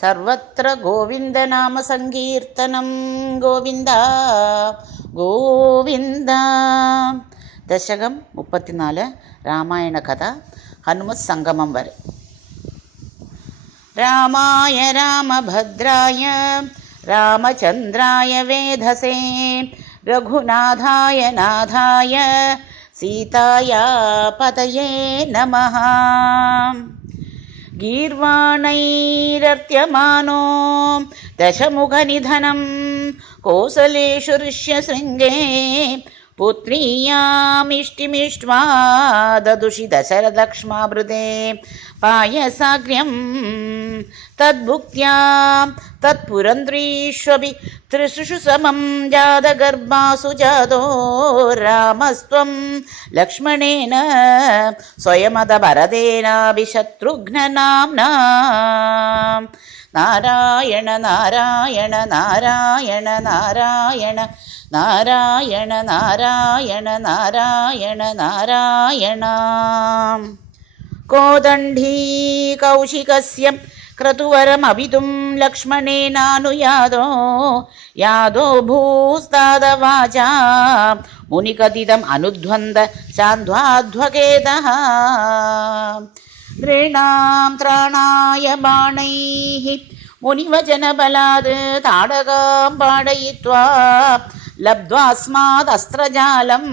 സർവത്ര ഗോവിന്ദനാമ സങ്കീർത്തനം. ഗോവിന്ദ ഗോവിന്ദ. ദശകം 34. രാമായണ കഥ. ഹനുമത് സംഗമം വരെ. രാമായ രാമഭദ്രായ രാമചന്ദ്രായ വേധസേ രഘുനാഥായ നാഥായ സീതായാ പതയേ നമഃ. ഗീർവാണൈരർത്യമാനോ ദശമുഖനിധനം കോസലേഷു ഋഷ്യശൃംഗേ പുത്രീയാമിഷ്ടിമിഷ്ട്വാ ദദുഷി ദശരഥക്ഷ്മാഭൃതേ പായസാഗ്ര്യം തദ്ഭുക്ത്യാ തത്പുരന്ദ്രീഷ്വപി ത്രിഷു സമം ജാതഗർഭാസു ജാതോ രാമസ്ത്വം ലക്ഷ്മണേന സ്വയമത ഭരതേനാഭി ശത്രുഘ്നനാംനാ. നാരായണ നാരായണ നാരായണ നാരായണ നാരായണ നാരായണ നാരായണ നാരായണ. കോദണ്ഡീ കൗശികസ്യ ക്രതുവരമഭിതും ലക്ഷ്മണേനാനുയാതോ യാദോ ഭൂസ്താദവാചാ മുനികഥിതം അനുധ്വന്ത ശാന്ധ്വാധ്വകേതഃ. നൃണാം ത്രാണായ ബാണൈഃ മുനിവചനബലാത് താടകാം പാടയിത്വാ ലബ്ധ്വാസ്മാദസ്ത്രജാലം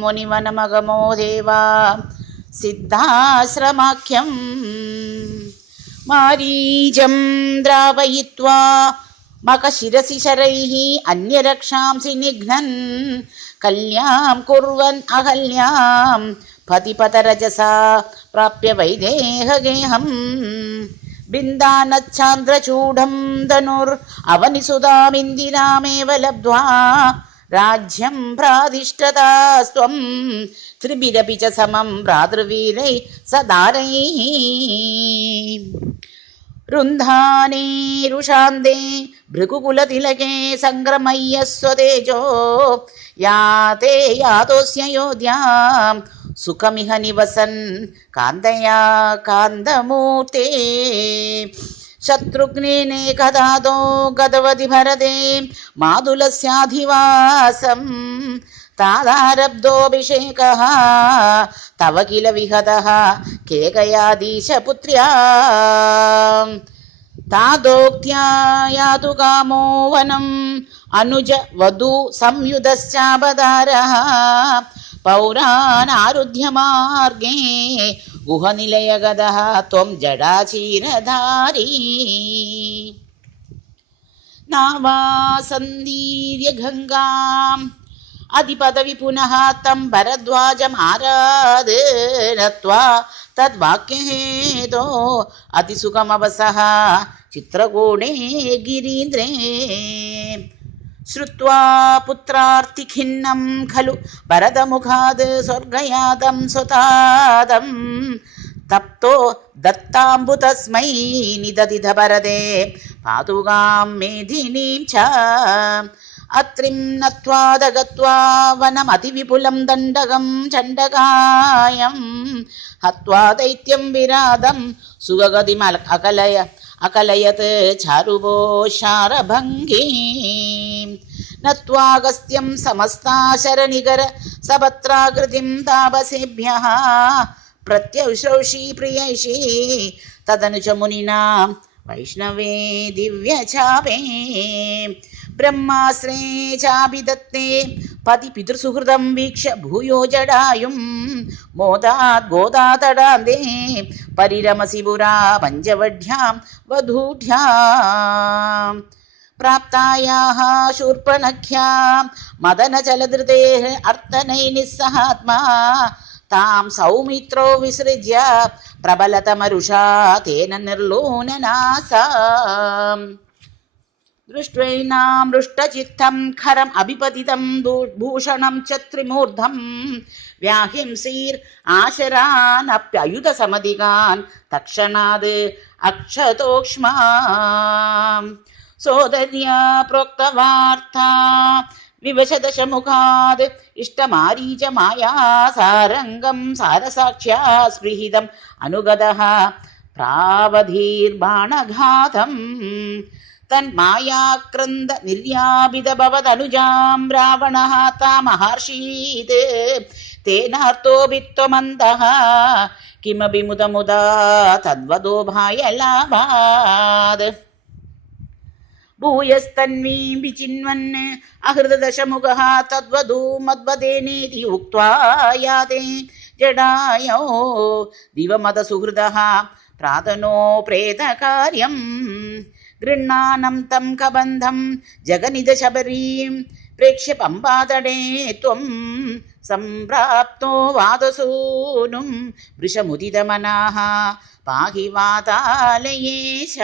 മുനിവനമഗമോ ദേവാ സിദ്ധാശ്രമാഖ്യം. മാരീചം ദ്രാവയിത്വാ മഖശിരസി ശരൈഃ അന്യരക്ഷാംസി നിഘ്നൻ കല്യാം കുർവൻ അഹല്യാം പതിപതരജസാ പ്രാപ്യ വൈദേഹഗേഹം. ബിന്ദാനച്ഛാന്ദ്രചൂഢം ധനുർ അവനിസുതാമിന്ദിരാമേവ ലബ്ധ്വാ രാജ്യം പ്രാതിഷ്ഠതാസ്ത്വം ത്രിഭിരപി ച സമം ഭ്രാതൃവീരൈ സദാരൈഃ. രുന്ധാനേരുഷാന്തേ ഭൃഗുകുലതിലകേ സംക്രമയ്യ സ്വതേജോ യാതേ യാതോസ്യയോധ്യാം സുഖമിഹ നിവസൻ കാന്തയാ കാന്തമൂർത്തേ. ശത്രുഘ്നേനേകദാദോ ഗതവതി ഭരതേ മാതുലസ്യാധിവാസം താദാരബ്ധോഭിഷേകഃ തവ കില വിഹതഃ കേകയാദീശപുത്ര്യാ. താദോക്ത്യാ യാതു കാമോ വനം അനുജ വധൂ സംയുതശ്ചാപദാരഃ പൗരാനാരുധ്യ മാർഗേ ഗുഹനിലയഗതഃ ത്വം ജടാചീരധാരീ. നാവാസന്ദീര്യ ഗംഗാം അധിപദവി പുനഃ തം ഭരദ്വാജമാരാധ നത്വാ തദ്വാക്യഹേതോ അതിസുഖമവസഃ ചിത്രകൂടേ ഗിരീന്ദ്രേ. ശ്രുത്വാ പുത്രാർത്തിഖിന്നം ഖലു ഭരതമുഖാത് സ്വർഗയാതം സ്വതാദം തപ്തോ ദത്താംബു തസ്മൈ നിദതിധ ഭരതേ പാതുകാം മേദിനീം ച. അത്രിം നത്വാദഗത്വാ വനമതിവിപുലം ദണ്ഡകം ചണ്ഡകായം ഹത്വാ ദൈത്യം വിരാതം സുഗതിം അകലയത് ചാരുവോ ശാരഭംഗീ. നത്വാഗസ്ത്യം സമസ്താശരനികര സപത്രാകൃതിം താപസേഭ്യഃ പ്രത്യൗശ്രൗഷി പ്രിയൈഷി തദനു ച മുനിനാ വൈഷ്ണവേ ദിവ്യചാപേ. ബ്രഹ്മാശ്രേ ചാഭിദത്തേ പതി പിതൃസുഹൃദം വീക്ഷ്യ ഭൂയോ ജടായും മോദാത് ഗോദാതടാന്തേ പരിരമസി പുരാ പഞ്ചവഢ്യാം വധൂഢ്യാം. പ്രാപ്തായാഃ ശൂർപ്പണഖ്യാം മദനചലധൃതേഃ അർത്തനൈ നിസ്സഹാത്മാ താം സൗമിത്രോ വിസൃജ്യ പ്രബലതമരുഷാ തേന നിർലൂനനാസാം. ദൃഷ്ട്വൈനാം ഹൃഷ്ടചിത്തം ഖരം അഭിപതിതം ഭൂഷണം ച ത്രിമൂർധം വ്യാഹിംസീർ ആശരാനപ്യയുധ സമധികാൻ തക്ഷണാത് അക്ഷതോക്ഷ്മാ. സോദര്യാ പ്രോക്തവാർത്താ വിവശദശമുഖാത് ഇഷ്ടമാരീചമായാ സാരംഗം സാരസാക്ഷ്യാ സ്പൃഹിതം അനുഗതഃ പ്രാവധീർബാണഘാതം തന്മായാക്രന്ദ നിർയാപിത ഭവതനുജാം രാവണഃ താമഹർഷീത് തേനാർത്തോ വിത്വമന്തഃ കിമപി മുദമുദാ തദ്വദോ ഭായലാഭാത് ഭൂയസ്തന്വീം വിചിന്വൻ അഹൃതദശമുഖഃ തദ്വദൂ മദ്വദേനേതി ഉക്ത്വാ യാതേ ജഡായോ ദിവമദസുഹൃദഃ പ്രാതനോ പ്രേതകാര്യം ഗൃഹാണം തം കബന്ധം ജഗനിധശബരീം പ്രേക്ഷ്യ പമ്പാതടേ ത്വം സംപ്രാപ്തോ വാതസൂനും വൃഷമുദിതമനാഃ പാഹി വാതാലയേശ.